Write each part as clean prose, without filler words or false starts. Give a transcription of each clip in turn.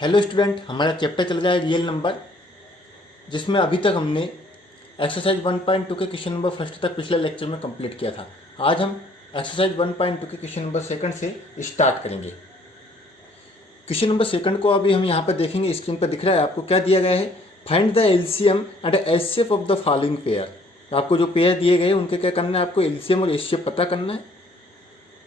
Hello student, हमारा chapter चल रहा है रियल नंबर, जिसमें अभी तक हमने एक्सरसाइज 1.2 के क्वेश्चन नंबर फर्स्ट तक पिछले लेक्चर में कंप्लीट किया था। आज हम एक्सरसाइज 1.2 के क्वेश्चन नंबर सेकंड से स्टार्ट करेंगे। क्वेश्चन नंबर सेकंड को अभी हम यहाँ पर देखेंगे। स्क्रीन पर दिख रहा है आपको क्या दिया गया है। Find the LCM and HCF of the following pair. आपको जो पेयर दिए गए हैं उनके क्या करना है, आपको एलसीएम और एचसीएफ पता करना है।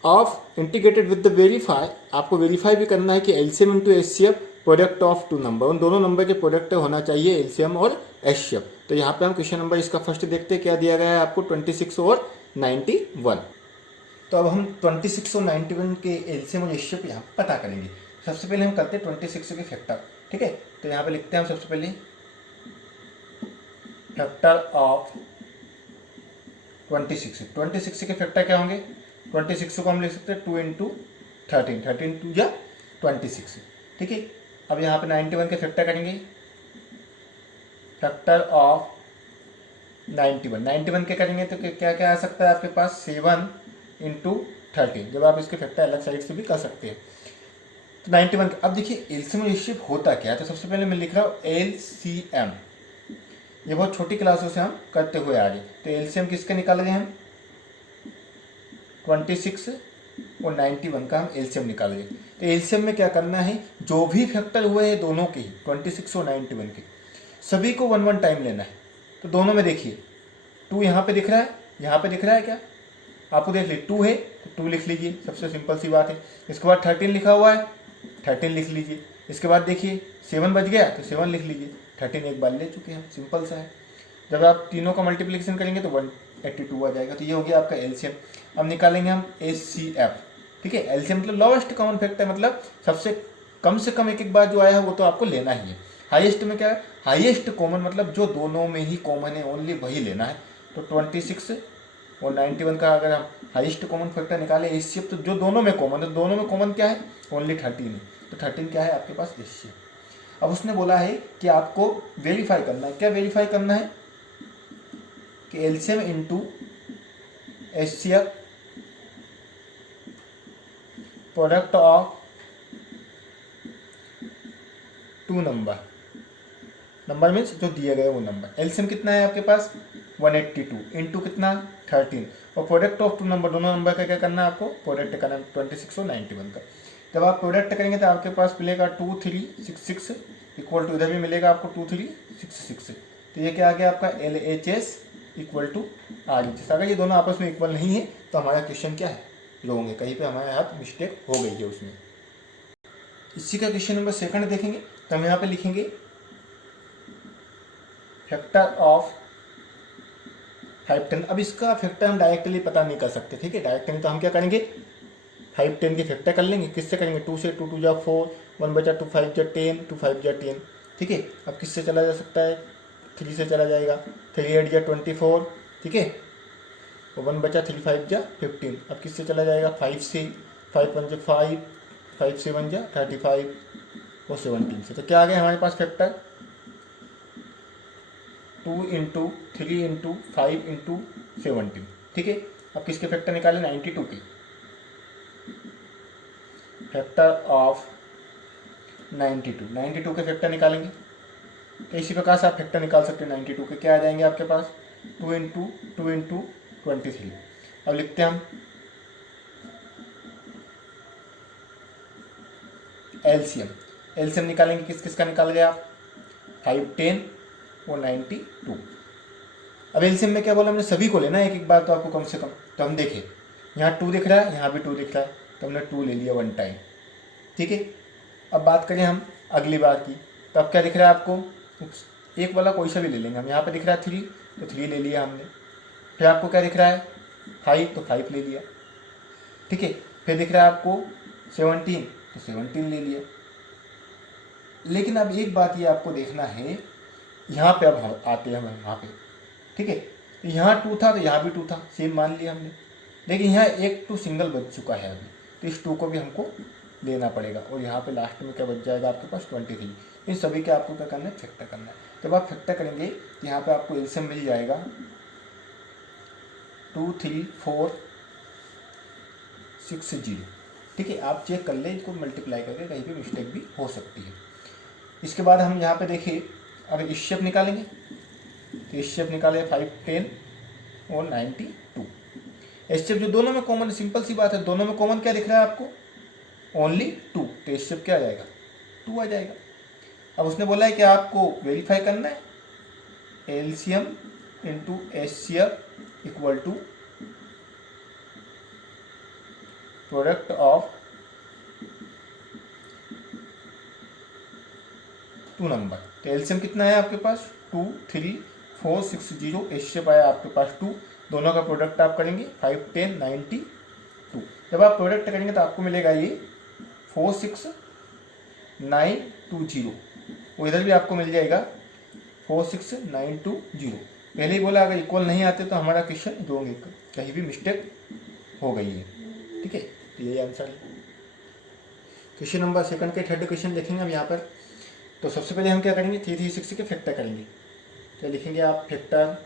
Of integrated with the verify, आपको वेरीफाई भी करना है कि LCM into HCF product of two number, उन दोनों नंबर के प्रोडक्ट होना चाहिए एलसीएम और एचसीएफ। तो यहाँ पे हम क्वेश्चन नंबर इसका फर्स्ट देखते हैं क्या दिया गया है आपको 26 और 91। तो अब हम 26 और 91 के एलसीएम और एचसीएफ यहाँ पता करेंगे। सबसे पहले हम करते हैं 26 के फैक्टर। ठीक है, तो यहाँ पे लिखते हैं हम सबसे पहले फैक्टर ऑफ 26 के फैक्टर क्या होंगे। 26 को हम लिख सकते हैं 2 इंटू 13, 13 टू या 26। ठीक है, अब यहाँ पे 91 के फैक्टर करेंगे। फैक्टर ऑफ 91 के करेंगे तो क्या क्या आ सकता है आपके पास, 7 इंटू 13। जब आप इसके फैक्टर अलग साइड से भी कर सकते हैं। तो 91 के अब देखिए एलसीएम और एचसीएफ होता क्या है। तो सबसे पहले मैं लिख रहा हूँ एलसीएम, ये बहुत छोटी क्लासों से हम करते हुए आ रहे। तो एलसीएम किसके निकाल रहे हैं हम, 26 और 91 का हम एलसीएम निकालेंगे। तो एलसीएम में क्या करना है, जो भी फैक्टर हुए हैं दोनों के ही 26 और 91 के सभी को 1 1 टाइम लेना है। तो दोनों में देखिए 2 यहाँ पे दिख रहा है, यहाँ पे दिख रहा है क्या आपको, देख लीजिए 2 है तो 2 लिख लीजिए, सबसे सिंपल सी बात है। इसके बाद 13 लिखा हुआ है, 13 लिख लीजिए। इसके बाद देखिए 7 बच गया तो 7 लिख लीजिए। 13 एक बार ले चुके हैं, सिंपल सा है। जब आप तीनों का मल्टीप्लिकेशन करेंगे तो 182 आ जाएगा। तो ये हो गया आपका एलसीएम। अब निकालेंगे हम एचसीएफ। ठीक है, एलसीएम मतलब लोवेस्ट कॉमन फैक्टर, मतलब सबसे कम से कम एक एक बार जो आया है वो तो आपको लेना ही है। हाईएस्ट में क्या है, हाईएस्ट कॉमन मतलब जो दोनों में ही कॉमन है ओनली वही लेना है। तो 26 और 91 का अगर हम हाईएस्ट कॉमन फैक्टर निकाले एचसीएफ, तो जो दोनों में कॉमन है, दोनों में कॉमन क्या है, ओनली 13 है। तो 13 क्या है आपके पास, एचसीएफ। अब उसने बोला है कि आपको वेरीफाई करना है। क्या वेरीफाई करना है कि LCM into HCF product of two number means जो दिए गए वो नंबर। एलसीएम कितना है आपके पास 182 इंटू कितना 13, और प्रोडक्ट ऑफ टू नंबर, दोनों नंबर का क्या करना है आपको, प्रोडक्ट करना है 26 और 91 का। जब आप प्रोडक्ट करेंगे तो आपके पास मिलेगा 2366 इक्वल टू, इधर भी मिलेगा आपको 2366। तो ये क्या आ गया आपका LHS इक्वल टू RHS। अगर ये दोनों आपस में इक्वल नहीं है तो हमारा क्वेश्चन क्या है, रॉन्ग है, कहीं पे हमारे हाथ मिस्टेक हो गई है उसमें। इसी का क्वेश्चन नंबर सेकंड देखेंगे तो हम यहाँ पे लिखेंगे फैक्टर ऑफ 510। अब इसका फैक्टर हम डायरेक्टली पता नहीं कर सकते। ठीक है, डायरेक्टली तो हम क्या करेंगे, 510 के फैक्टर कर लेंगे। किससे करेंगे, 2 से, 2 2 जा 4, 1 बचा 2 5 जा 10, 2 5 जा 10। ठीक है, अब किससे चला जा सकता है, 3 से चला जाएगा, 3 8 जा 24। ठीक है, और 1 बचा 3 5 जा 15। अब किससे चला जाएगा, 5 से, 5 1 जा 5, 5 से 1 जा 35 और 17 से। तो क्या आ गया हमारे पास फैक्टर, 2 इंटू 3 इंटू 5 इंटू 17। ठीक है, अब किसके फैक्टर निकाले, 92 के फैक्टर ऑफ 92 के फैक्टर निकालेंगे। तो इसी प्रकार से आप फैक्टर निकाल सकते हैं 92 के। क्या आ जाएंगे आपके पास, 2 इंटू 23। अब लिखते हैं हम एलसीएम निकालेंगे। किस किस का निकाल गया आप, 5 10 और 92। अब एलसीएम में क्या बोला हमने, सभी को लेना है एक एक बार तो आपको कम से कम। तो हम देखें यहाँ 2 दिख रहा है, यहाँ भी 2 दिख रहा है, तो हमने 2 ले लिया 1 टाइम। ठीक है, अब बात करें हम अगली बार की। तो अब क्या दिख रहा है आपको, एक वाला कोई सा भी ले लेंगे हम। यहाँ पे दिख रहा है 3, तो 3 ले लिया हमने। फिर आपको क्या दिख रहा है 5, तो 5 ले लिया। ठीक है, फिर दिख रहा है आपको 17, तो 17 ले लिया। लेकिन अब एक बात ये आपको देखना है, यहाँ पे अब हम आते हैं हम यहाँ पे। ठीक है, यहाँ 2 था तो यहाँ भी 2 था, सेम मान लिया हमने। लेकिन यहाँ एक 2 सिंगल बच चुका है अभी, तो इस 2 को भी हमको लेना पड़ेगा। और यहाँ पे लास्ट में क्या बच जाएगा आपके पास 23। इन सभी के आपको क्या करना है, फैक्टर करना है। जब आप फैक्टर करेंगे तो यहाँ पे आपको एलसीएम मिल जाएगा 2 3 4 6 0। ठीक है, आप चेक कर लें इसको मल्टीप्लाई करके, कहीं पे मिस्टेक भी हो सकती है। इसके बाद हम यहाँ पे देखिए अगर इस शेप निकालेंगे तो इस शेप निकाले 5, 10 और 92। इस शेप जो दोनों में कॉमन, सिंपल सी बात है, दोनों में कॉमन क्या दिख रहा है आपको? ओनली 2। तो इस शेप क्या आ जाएगा? 2 आ जाएगा। अब उसने बोला है कि आपको वेरीफाई करना है LCM into HCF equal to product of 2 number. तो एलसीएम कितना है आपके पास? 2, 3, 4, 6, 0। एचसीएफ आया आपके पास 2। दोनों का प्रोडक्ट आप करेंगे 5, 10, 92। जब आप प्रोडक्ट करेंगे तो आपको मिलेगा ये 46920। वो इधर भी आपको मिल जाएगा 46920। पहले ही बोला अगर इक्वल नहीं आते तो हमारा क्वेश्चन रॉन्ग है, कहीं भी मिस्टेक हो गई है। ठीक है, तो यही आंसर है। क्वेश्चन नंबर सेकंड के थर्ड क्वेश्चन देखेंगे हम यहाँ पर। तो सबसे पहले हम क्या करेंगे? 336 के फैक्टर करेंगे। तो लिखेंगे आप फैक्टर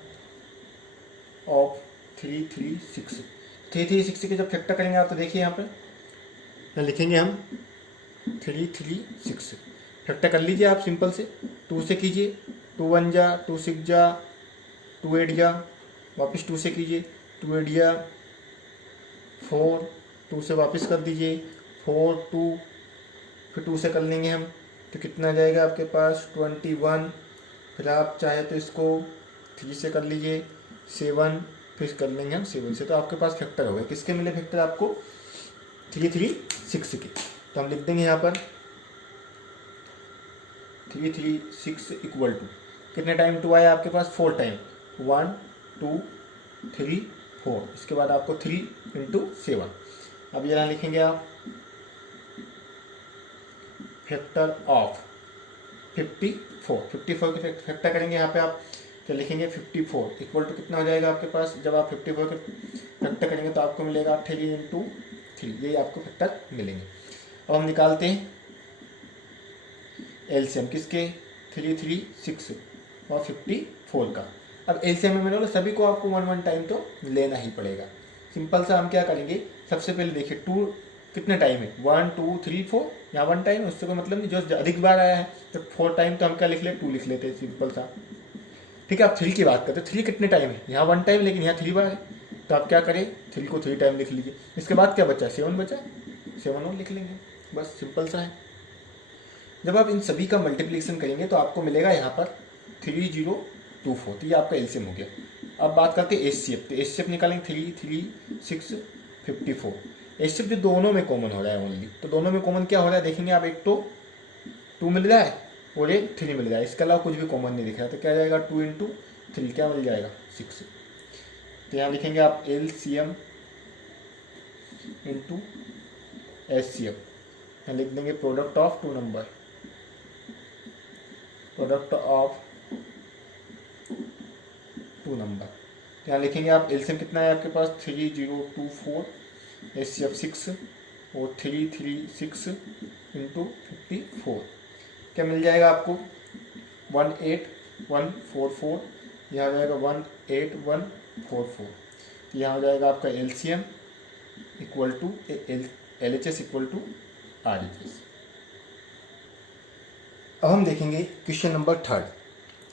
ऑफ 336। 336 के जब फैक्टर करेंगे आप तो देखिए यहाँ पर लिखेंगे हम 336। फैक्टर कर लीजिए आप सिंपल से, 2 से कीजिए, 2 1 जा, 2 6 जा, 2 8 जा, वापस 2 से कीजिए, 2 8 जा, 4, 2 से वापस कर दीजिए, 4 2, फिर 2 से कर लेंगे हम तो कितना जाएगा आपके पास? 21। फिर आप चाहे तो इसको 3 से कर लीजिए, 7, फिर कर लेंगे हम 7 से। तो आपके पास फैक्टर हो गए। किसके मिले फैक्टर आपको? 336 के। तो हम लिख देंगे यहाँ पर 336 इक्वल टू कितने टाइम 2 आया आपके पास? 4 टाइम, 1 2 3 4। इसके बाद आपको 3 × 7। अब यहाँ लिखेंगे आप फैक्टर ऑफ 54 के फैक्टर करेंगे यहाँ पे आप। तो लिखेंगे 54 इक्वल टू कितना हो जाएगा आपके पास? जब आप 54 के फैक्टर करेंगे तो आपको मिलेगा 3 × 3। यही आपको फैक्टर मिलेंगे। अब हम निकालते हैं एलसीएम किसके? 336 और 54 का। अब एलसीएम में मैंने बोला सभी को आपको 1 टाइम तो लेना ही पड़ेगा। सिंपल सा हम क्या करेंगे? सबसे पहले देखिए 2 कितने टाइम है? 1 2 3 4। यहाँ 1 टाइम, उससे कोई मतलब नहीं। जो अधिक बार आया है तो 4 टाइम, तो हम क्या लिख ले? 2 लिख लेते हैं, सिंपल सा। ठीक है, आप 3 की बात करते हैं। 3 कितने टाइम है? यहाँ 1 टाइम, लेकिन यहाँ 3 बार है। तो आप क्या करें? 3 को 3 टाइम लिख लीजिए। इसके बाद क्या बचा? 7 बचा, 7 और लिख लेंगे। बस सिंपल सा है। जब आप इन सभी का मल्टीप्लिकेशन करेंगे तो आपको मिलेगा यहाँ पर 3024। तो ये आपका एलसीएम हो गया। अब बात करते हैं एचसीएफ। तो एचसीएफ निकालेंगे 336 54। एचसीएफ जो दोनों में कॉमन हो रहा है ओनली, तो दोनों में कॉमन क्या हो रहा है देखेंगे आप। एक तो 2 मिल रहा है और एक 3 मिल रहा है, इसके अलावा कुछ भी कॉमन नहीं दिख रहा। तो क्या जाएगा? 2 × 3 क्या मिल जाएगा? 6। तो यहाँ लिखेंगे आप एलसीएम इंटू एचसीएफ। यहाँ लिख देंगे product of 2 number, product of 2 number. तो यहाँ लिखेंगे आप एलसीएम कितना है आपके पास? 3024, एचसीएफ 6 और 336 × 54। क्या मिल जाएगा आपको? 18144। यहाँ हो जाएगा 18144। तो यहाँ हो जाएगा आपका LCM equal to LHS equal to RHS. अब हम देखेंगे क्वेश्चन नंबर 3।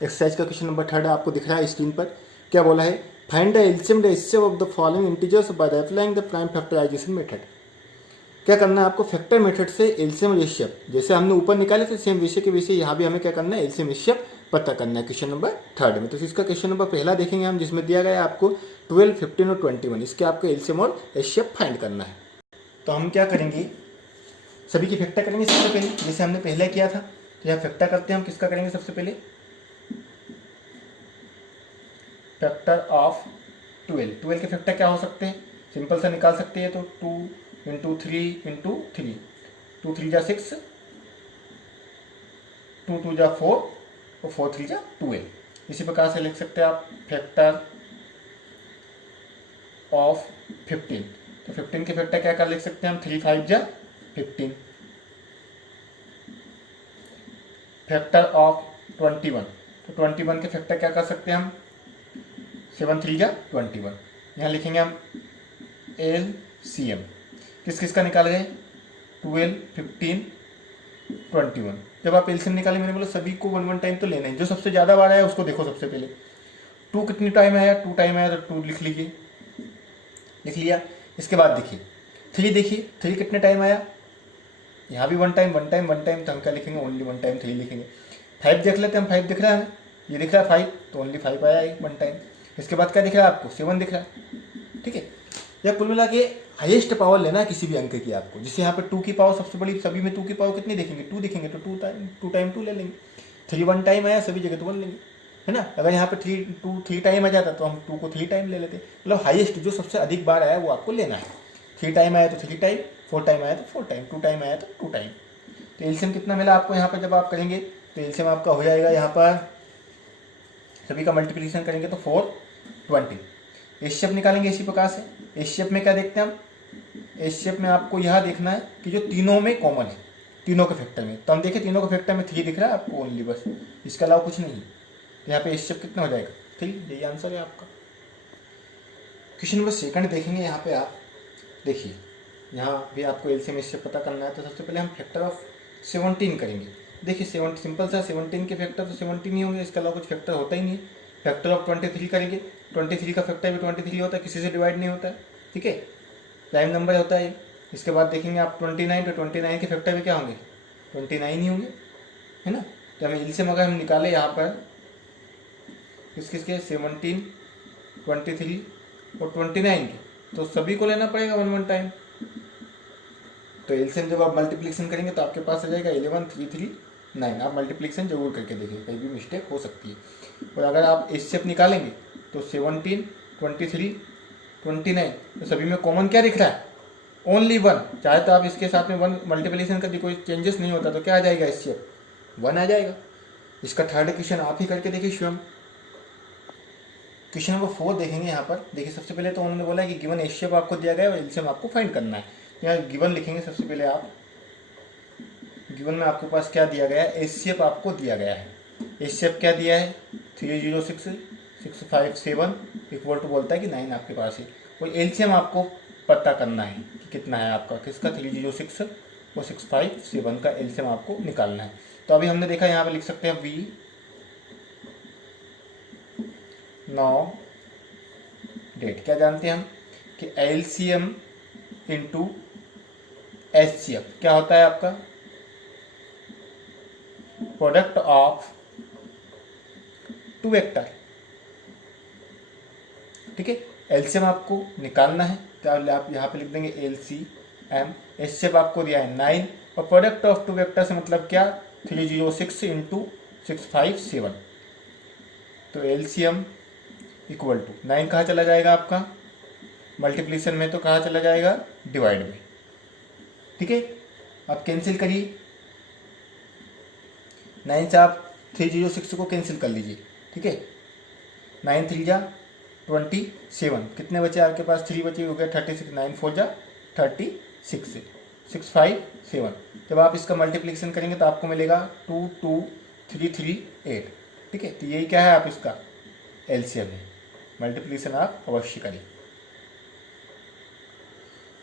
एक्सरसाइज का क्वेश्चन नंबर 3 आपको दिख रहा है स्क्रीन पर। क्या बोला है? Find the LCM ratio of the following integers by applying the prime factorisation method. क्या करना है आपको? फैक्टर मेथड से एलसीएम रेशियो, जैसे हमने ऊपर निकाले थे सेम विषय के विषय यहाँ भी हमें क्या करना है? एलसीएम रेशियो पता करना है क्वेश्चन नंबर 3 में। तो इसका क्वेश्चन नंबर पहला देखेंगे हम, जिसमें दिया गया है आपको 12, 15 और 21। इसके आपको एलसीएम और रेशियो फाइंड करना है। तो हम क्या करेंगे? सभी की फैक्टर करेंगे सबसे पहले, जैसे हमने पहले किया था। तो यहाँ फैक्टर करते हैं हम। किसका करेंगे सबसे पहले? फैक्टर ऑफ 12 के फैक्टर क्या हो सकते हैं? सिंपल सा निकाल सकते हैं। तो 2 × 3 × 3, 2 3 जा 6, 2 2 जा 4 और 4 3 जा 12। इसी प्रकार से लिख सकते हैं आप फैक्टर ऑफ 15। तो 15 के फैक्टर क्या कर लिख सकते हैं हम? 3 5 जा 15। Factor of 21। तो 21 के फैक्टर क्या कर सकते हैं हम? 7 3 जा 21। यहाँ लिखेंगे हम एलसीएम किस किस का निकाल गए? 12, 15, 21। जब आप एलसीएम निकालें, मैंने बोला सभी को 1 1 टाइम तो लेना है। जो सबसे ज़्यादा बार आया उसको देखो सबसे पहले। 2 कितनी टाइम आया, 2 टाइम आया तो 2 लिख लीजिए, लिख लिया। इसके बाद देखिए 3, देखिए 3 कितने टाइम आया, यहाँ भी 1 टाइम 1 टाइम 1 टाइम, तो हम क्या लिखेंगे, ओनली 1 टाइम 3 लिखेंगे। 5 देख लेते हैं हम, 5 दिख रहा है, ये दिख रहा है 5, तो ओनली 5 आया है 1 टाइम। इसके बाद क्या दिख रहा है आपको, 7 दिख रहा है। ठीक है, या कुल मिला के हाईएस्ट पावर लेना है किसी भी अंक की आपको। जैसे यहाँ पे 2 की पावर सबसे बड़ी, सभी में 2 की पावर कितनी देखेंगे, 2 दिखेंगे, तो 2 टाइम 2 ले लेंगे। 3 1 टाइम आया सभी जगह तो 1 लेंगे, है ना। अगर यहाँ पे 3 टाइम आ जाता तो हम 2 को 3 टाइम ले लेते। मतलब हाईएस्ट जो सबसे अधिक बार आया वो आपको लेना है। 3 टाइम आया तो 3 टाइम, 4 टाइम आया तो 4 टाइम, 2 टाइम आया तो 2 टाइम। तो एलसीएम कितना मिला आपको यहाँ पर जब आप करेंगे, तो एलसीएम आपका हो जाएगा यहाँ पर सभी का मल्टीप्लिकेशन करेंगे तो 420। एचसीएफ निकालेंगे इसी प्रकार से। एचसीएफ में क्या देखते हैं हम, एचसीएफ में आपको यह देखना है कि जो तीनों में कॉमन है, तीनों के फैक्टर में। तो हम देखें तीनों के फैक्टर में 3 दिख रहा है आपको ओनली, बस इसके अलावा कुछ नहीं है। यहाँ पे एचसीएफ कितना हो जाएगा, 3, यही आंसर है आपका। क्वेश्चन नंबर 2 देखेंगे। यहाँ पे आप देखिए, यहाँ भी आपको एलसीएम एचसीएफ पता करना है। तो सबसे पहले हम फैक्टर ऑफ 17 करेंगे। देखिए 7 सिंपल सा, 17 के फैक्टर तो 17 ही होंगे, इसके अलावा कुछ फैक्टर होता ही नहीं है। फैक्टर ऑफ 23 करेंगे, 23 का फैक्टर भी 23 होता है, किसी से डिवाइड नहीं होता है। ठीक है, प्राइम नंबर होता है। इसके बाद देखेंगे आप 29, तो 29 के फैक्टर भी क्या होंगे, 29 ही होंगे, है ना। तो हमें एलसीएम अगर हम निकाले यहाँ पर किसके 17, 23 और 29 के, तो सभी को लेना पड़ेगा 1 1 टाइम। तो एलसीएम जब आप मल्टीप्लिकेशन करेंगे तो आपके पास आ जाएगा 11 3 3 9। आप मल्टीप्लिकेशन जरूर करके देखिए, कहीं भी मिस्टेक हो सकती है। और अगर आप एचसीएफ निकालेंगे तो 17, 23, 29, तो सभी में कॉमन क्या दिख रहा है, ओनली 1। चाहे तो आप इसके साथ में 1 मल्टीप्लिकेशन कर दी, कोई चेंजेस नहीं होता, तो क्या आ जाएगा एचसीएफ, 1 आ जाएगा। इसका थर्ड क्वेश्चन आप ही करके देखिए स्वयं। क्वेश्चन नंबर 4 देखेंगे। यहाँ पर देखिए सबसे पहले तो उन्होंने बोला कि गिवन एचसीएफ आपको दिया गया है और एलसीएम आपको फाइंड करना है। यहाँ गिवन लिखेंगे सबसे पहले आप। गिवन में आपके पास क्या दिया गया है, एचसीएफ आपको दिया गया है। एचसीएफ क्या दिया है, 306657 इक्वल टू बोलता है कि 9 आपके पास है। और एलसीएम आपको पता करना है कि कितना है आपका, किसका 306 और 657 का एलसीएम आपको निकालना है। तो अभी हमने देखा यहाँ पे लिख सकते हैं V 9 डेट। क्या जानते हैं हम कि एलसीएम इंटू एचसीएफ क्या होता है आपका, प्रोडक्ट ऑफ 2 वेक्टर। ठीक है, एलसीएम आपको निकालना है तो आप यहाँ पे लिख देंगे एलसीएम। एचसीएफ आपको दिया है 9 और प्रोडक्ट ऑफ 2 वेक्टर से मतलब क्या, 306 इंटू 657। तो एलसीएम इक्वल टू 9 कहाँ चला जाएगा आपका, मल्टीप्लिकेशन में, तो कहाँ चला जाएगा, डिवाइड में। ठीक है, आप कैंसिल करिए, 9 से आप 306 को कैंसिल कर लीजिए। ठीक है, 9 3 जा 27, कितने बचे आपके पास, 3 बचे, हो गया 36, 9 4 जा 36, 657। जब आप इसका मल्टीप्लिकेशन करेंगे तो आपको मिलेगा 22338। ठीक है, तो यही क्या है, आप इसका एलसीएम है। मल्टीप्लिकेशन आप अवश्य करें।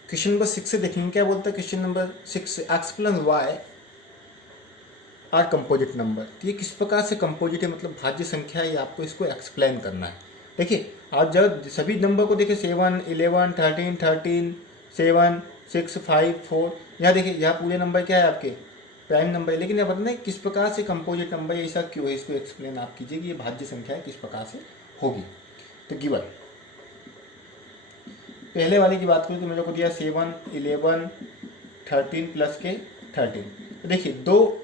क्वेश्चन नंबर 6 से देखेंगे क्या बोलता है। Question number 6, explain why are composite number. तो ये किस प्रकार से कंपोजिट है, मतलब भाज्य संख्या है, ये आपको इसको एक्सप्लेन करना है। देखिए आप जब सभी नंबर को देखिए 7 11 13 13 7 6 5 4, यहाँ देखिए यहाँ पूरे नंबर क्या है आपके, प्राइम नंबर है। लेकिन ये बताना है किस प्रकार से कंपोजिट नंबर है, ऐसा क्यों है, इसको एक्सप्लेन आप कीजिए कि ये भाज्य संख्या है किस प्रकार से होगी। तो गिवन पहले वाले की बात करूँ तो मेरे को दिया 7 11 13 प्लस के 13। तो देखिए 2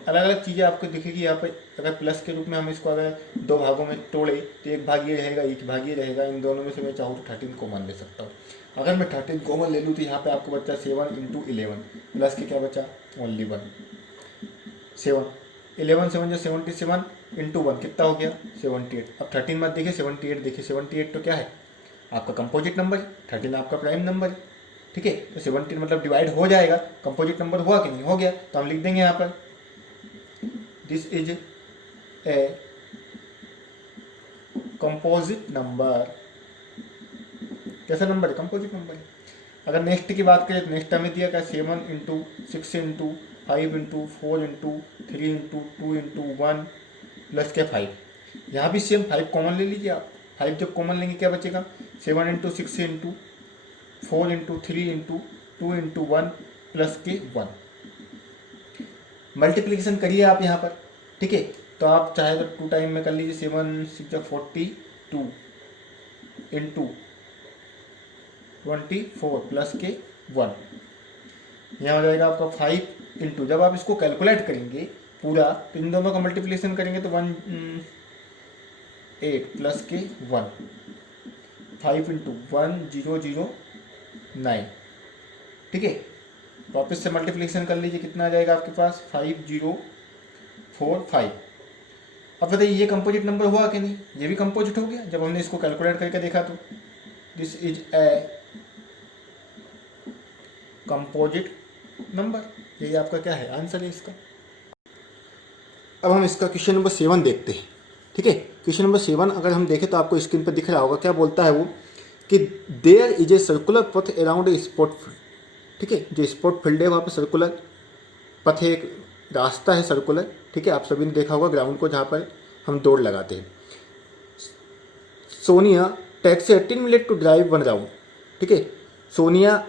अलग अलग चीज़ें आपको दिखेगी यहाँ पर। अगर प्लस के रूप में हम इसको अगर 2 भागों में तोड़े तो एक भाग ये रहेगा, एक भाग ये रहेगा। इन दोनों में से मैं चाहूँ तो 13 कॉमन ले सकता हूँ। अगर मैं 13 कॉमन ले लूँ तो यहाँ पे आपको बचा 7 इंटू 11 प्लस के क्या बचा, ओनली 1 7 11 7 जो 77 इंटू 1 कितना हो गया, 78। अब 13 मत देखिए 78 देखिए, 78 तो क्या है आपका कंपोजिट नंबर है, 13 आपका प्राइम नंबर है। ठीक है, तो 17 मतलब डिवाइड हो जाएगा, कंपोजिट नंबर हुआ कि नहीं, हो गया। तो हम लिख देंगे यहाँ पर this is a composite number. कैसा नंबर है, कंपोजिट नंबर है। अगर नेक्स्ट की बात करें तो नेक्स्ट हमें दिया क्या, 7 into 6 into 5 into 4 into 3 into 2 into 1 plus के 5। यहाँ भी सेम 5 कॉमन ले लीजिए आप। 5 जब कॉमन लेंगे क्या बचेगा, 7 into 6 into 4 into 3 into 2 into 1 plus के 1। मल्टीप्लिकेशन करिए आप यहाँ पर, ठीक है। तो आप चाहे तो 2 टाइम में कर लीजिए, 7 6 42 इंटू 24 प्लस के 1। यहाँ हो जाएगा आपका 5 इंटू, जब आप इसको कैलकुलेट करेंगे पूरा तो इन दोनों का मल्टीप्लिकेशन करेंगे तो 8 प्लस के 1, 5 इंटू 1009, ठीक है। वापस से मल्टीप्लिकेशन कर लीजिए, कितना आ जाएगा आपके पास 5045। अब बताइए ये कंपोजिट नंबर हुआ कि नहीं, ये भी कंपोजिट हो गया जब हमने इसको कैलकुलेट करके देखा तो। This is a composite number, यही आपका क्या है आंसर है इसका। अब हम इसका क्वेश्चन नंबर 7 देखते हैं, ठीक है। क्वेश्चन नंबर 7 अगर हम देखें तो आपको स्क्रीन पर दिख रहा होगा, क्या बोलता है वो कि देयर इज ए सर्कुलर पथ अराउंड ए स्पोर्ट फील्ड, ठीक है। जो स्पोर्ट फील्ड है वहाँ पर सर्कुलर पथ है, एक रास्ता है सर्कुलर, ठीक है। आप सभी ने देखा होगा ग्राउंड को जहाँ पर हम दौड़ लगाते हैं। Sonia takes 18 minute to drive 1 round, ठीक है। सोनिया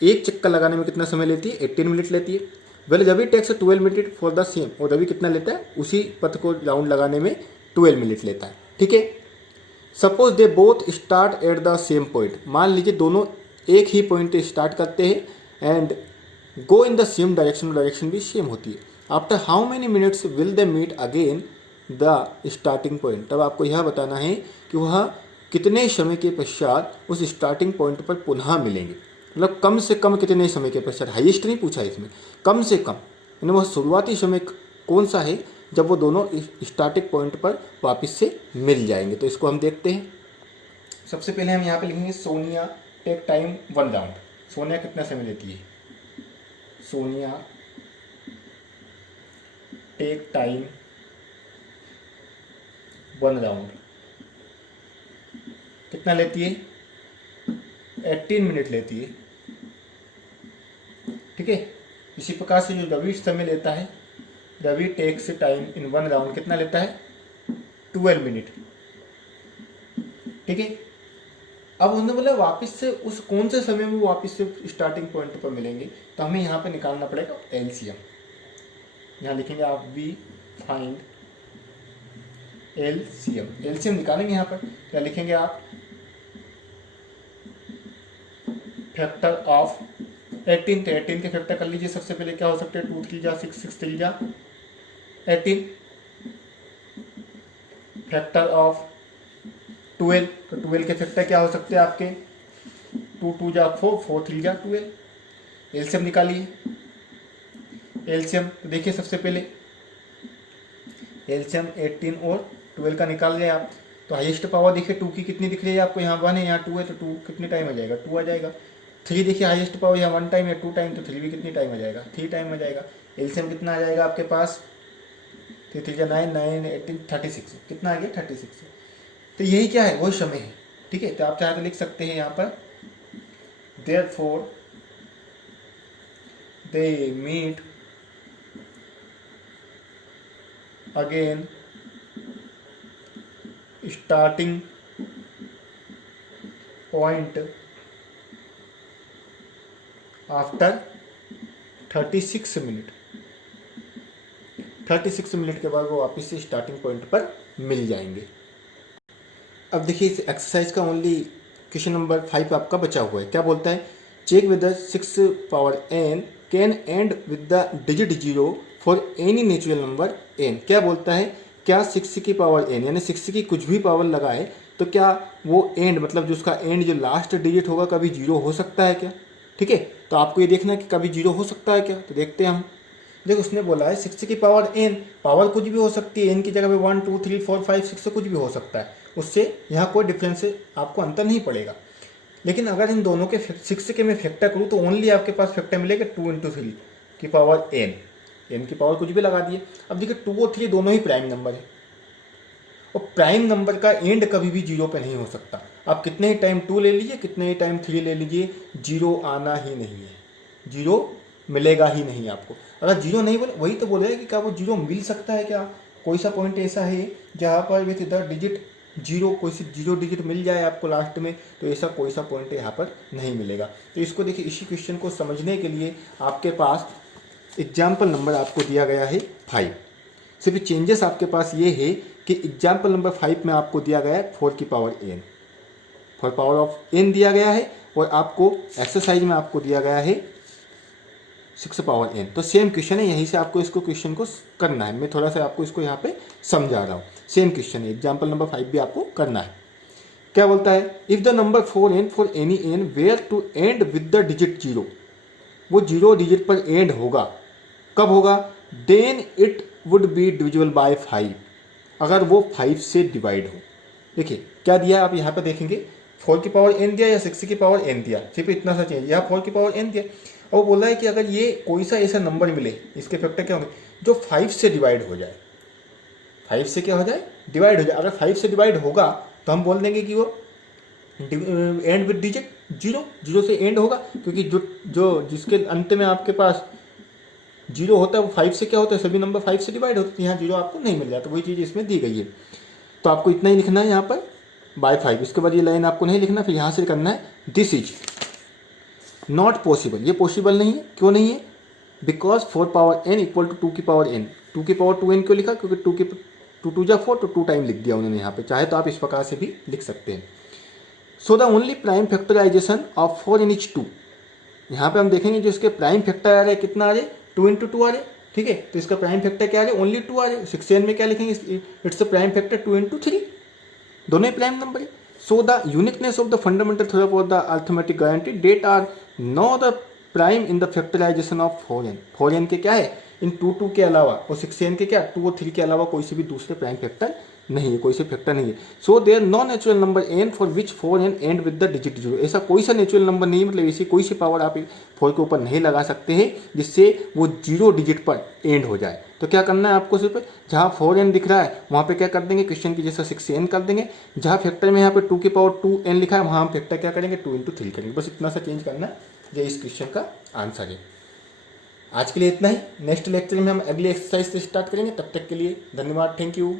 एक चक्कर लगाने में कितना समय लेती है, 18 मिनट लेती है। Well Ravi takes 12 minute for the same, और रवि कितना लेता है, उसी पथ को राउंड लगाने में 12 मिनट लेता है, ठीक है। Suppose they both start at the same point, मान लीजिए दोनों एक ही पॉइंट स्टार्ट करते हैं and go in the same direction, direction भी सेम होती है। After how many minutes will they meet again the starting point, तब आपको यह बताना है कि वह कितने समय के पश्चात उस स्टार्टिंग पॉइंट पर पुनः मिलेंगे। मतलब कम से कम कितने समय के पश्चात, हाईएस्ट नहीं पूछा इसमें, कम से कम, यानी वह शुरुआती समय कौन सा है जब वो दोनों स्टार्टिंग पॉइंट पर वापस से मिल जाएंगे। तो इसको हम देखते हैं। सबसे पहले हम यहाँ पे लिखेंगे Sonia take time 1 round. Sonia कितना समय लेती है, सोनिया टेक टाइम 1 राउंड कितना लेती है, 18 मिनट लेती है, ठीक है। इसी प्रकार से जो रवि समय लेता है, Ravi takes time in 1 round कितना लेता है, 12 मिनट, ठीक है। अब उन्होंने बोला वापस से उस कौन से समय में वापस से स्टार्टिंग पॉइंट पर मिलेंगे, तो हमें यहाँ पे निकालना पड़ेगा एलसीएम। यहाँ लिखेंगे आप वी फाइंड एलसीएम, एलसीएम निकालेंगे। यहाँ पर क्या लिखेंगे आप, फैक्टर ऑफ 18, तो 18 के फैक्टर कर लीजिए। सबसे पहले क्या हो सकते हैं, 2 3 जा 6 6 3 जा 18, फैक्टर ऑफ 12, तो 12 के फैक्टर क्या हो सकते हैं आपके, 2 2 जा 4 4 3 जा 12। एलसीएम निकालिए, एलसीएम तो देखिए सबसे पहले एलसीएम 18 और 12 का निकाल लिया आप। तो हाईएस्ट पावर देखिए 2 की कितनी दिख रही है आपको, यहाँ 1 है यहाँ 2 है, तो 2 कितने टाइम आ जाएगा, 2 आ जाएगा। 3 देखिए हाईएस्ट पावर यहाँ 1 टाइम या 2 टाइम, तो 3 भी कितनी टाइम आ जाएगा, 3 टाइम आ जाएगा। एलसीएम कितना आ जाएगा आपके पास, 3 3 जा 9 9 18 36, कितना आ गया 36। तो यही क्या है, वही समय है, ठीक है। तो आप चाहे तो लिख सकते हैं यहाँ पर therefore they meet again starting point after 36 minute. 36 minute के बाद वो वापस से स्टार्टिंग पॉइंट पर मिल जाएंगे। अब देखिए इस एक्सरसाइज का ओनली क्वेश्चन नंबर 5 आपका बचा हुआ है। क्या बोलता है, check with the 6 power n can end with the digit 0 for any natural number n। क्या बोलता है, क्या 6 की पावर n यानी 6 की कुछ भी पावर लगाए तो क्या वो एंड, मतलब जो उसका एंड जो लास्ट डिजिट होगा कभी 0 हो सकता है क्या, ठीक है। तो आपको ये देखना है कि कभी 0 हो सकता है क्या। तो देखते हैं हम, देखो उसने बोला है 6 की पावर n, पावर कुछ भी हो सकती है, n की जगह पे 1 2 3 4 5 6 से कुछ भी हो सकता है, उससे यहाँ कोई डिफरेंस आपको अंतर नहीं पड़ेगा। लेकिन अगर इन दोनों के 6 के मैं फैक्टर करूँ तो ओनली आपके पास फैक्टर मिलेगा 2 × 3 की पावर n, n की पावर कुछ भी लगा दिए। अब देखिए 2 और 3 दोनों ही प्राइम नंबर है, और प्राइम नंबर का एंड कभी भी 0 पे नहीं हो सकता। आप कितने ही टाइम 2 ले लीजिए, कितने ही टाइम 3 ले लीजिए, 0 आना ही नहीं है, 0 मिलेगा ही नहीं आपको। अगर जीरो नहीं बोले, वही तो बोल रहे हैं कि क्या वो जीरो मिल सकता है क्या, कोई सा पॉइंट ऐसा है जहाँ पर विथ द डिजिट जीरो, कोई सी जीरो डिजिट मिल जाए आपको लास्ट में, तो ऐसा कोई सा पॉइंट यहाँ पर नहीं मिलेगा। तो इसको देखिए, इसी क्वेश्चन को समझने के लिए आपके पास एग्जाम्पल नंबर आपको दिया गया है 5। सिर्फ चेंजेस आपके पास ये है कि एग्जाम्पल नंबर 5 में आपको दिया गया है 4 की power n, 4 power of n दिया गया है, और आपको एक्सरसाइज में आपको दिया गया है 6 पावर n। तो सेम क्वेश्चन है, यहीं से आपको इसको क्वेश्चन को करना है। मैं थोड़ा सा आपको इसको यहाँ पे समझा रहा हूँ। सेम क्वेश्चन है, एग्जाम्पल नंबर 5 भी आपको करना है। क्या बोलता है, if the number 4n for any n where to end with the digit 0, वो जीरो डिजिट पर एंड होगा, कब होगा, then it would be divisible by 5, अगर वो 5 से डिवाइड हो। देखिए क्या दिया आप यहाँ पर देखेंगे, 4 की पावर n दिया या 6 की पावर n दिया, सिर्फ इतना सा चेंज, यहाँ 4 की पावर n दिया, और बोल रहा है कि अगर ये कोई सा ऐसा नंबर मिले, इसके फैक्टर क्या होंगे, जो 5 से डिवाइड हो जाए, 5 से क्या हो जाए, डिवाइड हो जाए। अगर 5 से डिवाइड होगा तो हम बोल देंगे कि वो एंड विद डिजिट 0, 0 से एंड होगा, क्योंकि जो जिसके अंत में आपके पास 0 होता है वो 5 से क्या होता है, सभी नंबर 5 से डिवाइड होते हैं, यहाँ 0 आपको नहीं मिल जाता। वही चीज़ इसमें दी गई है। तो आपको इतना ही लिखना है यहाँ पर बाय 5, इसके बाद ये लाइन आपको नहीं लिखना, फिर यहाँ से करना है दिस इज नॉट पॉसिबल, ये पॉसिबल नहीं है। क्यों नहीं है, because 4 power n equal to 2 की पावर n, 2 की पावर 2n क्यों लिखा, क्योंकि 2 2 जा 4, तो 2 टाइम लिख दिया उन्होंने यहाँ पे। चाहे तो आप इस प्रकार से भी लिख सकते हैं। So the only prime factorisation of 4n is 2। यहाँ पे हम देखेंगे जो इसके प्राइम फैक्टर आ रहे हैं, कितना आ रहे, 2 × 2 आ रहे, ठीक है। तो इसका प्राइम फैक्टर क्या आ रहे, ओनली 2 आ रहे। 6n में क्या लिखेंगे, इट्स अ प्राइम फैक्टर 2 × 3, दोनों ही प्राइम नंबर है। So the uniqueness of the fundamental theorem for the arithmetic guarantee that are no the prime in the factorisation of 4n। 4n के क्या है, इन 2 के अलावा, और 6n के क्या 2 और 3 के अलावा कोई से भी दूसरे प्राइम फैक्टर नहीं है, कोई से फैक्टर नहीं है। So there no natural number n for which 4n end with the digit 0। ऐसा कोई सा नेचुरल नंबर नहीं है, मतलब ऐसी कोई सी पावर आप 4 के ऊपर नहीं लगा सकते हैं जिससे वो 0 डिजिट पर एंड हो जाए। तो क्या करना है आपको, सिर्फ जहाँ 4n दिख रहा है वहाँ पे क्या कर देंगे, क्वेश्चन की जैसा 6n कर देंगे। जहाँ फैक्टर में यहाँ पे 2 की पावर 2n लिखा है, वहाँ हम फैक्टर क्या करेंगे, 2 × 3 करेंगे। बस इतना सा चेंज करना है, ये इस क्वेश्चन का आंसर है। आज के लिए इतना ही। नेक्स्ट लेक्चर में हम अगली एक्सरसाइज से स्टार्ट करेंगे। तब तक के लिए धन्यवाद, थैंक यू।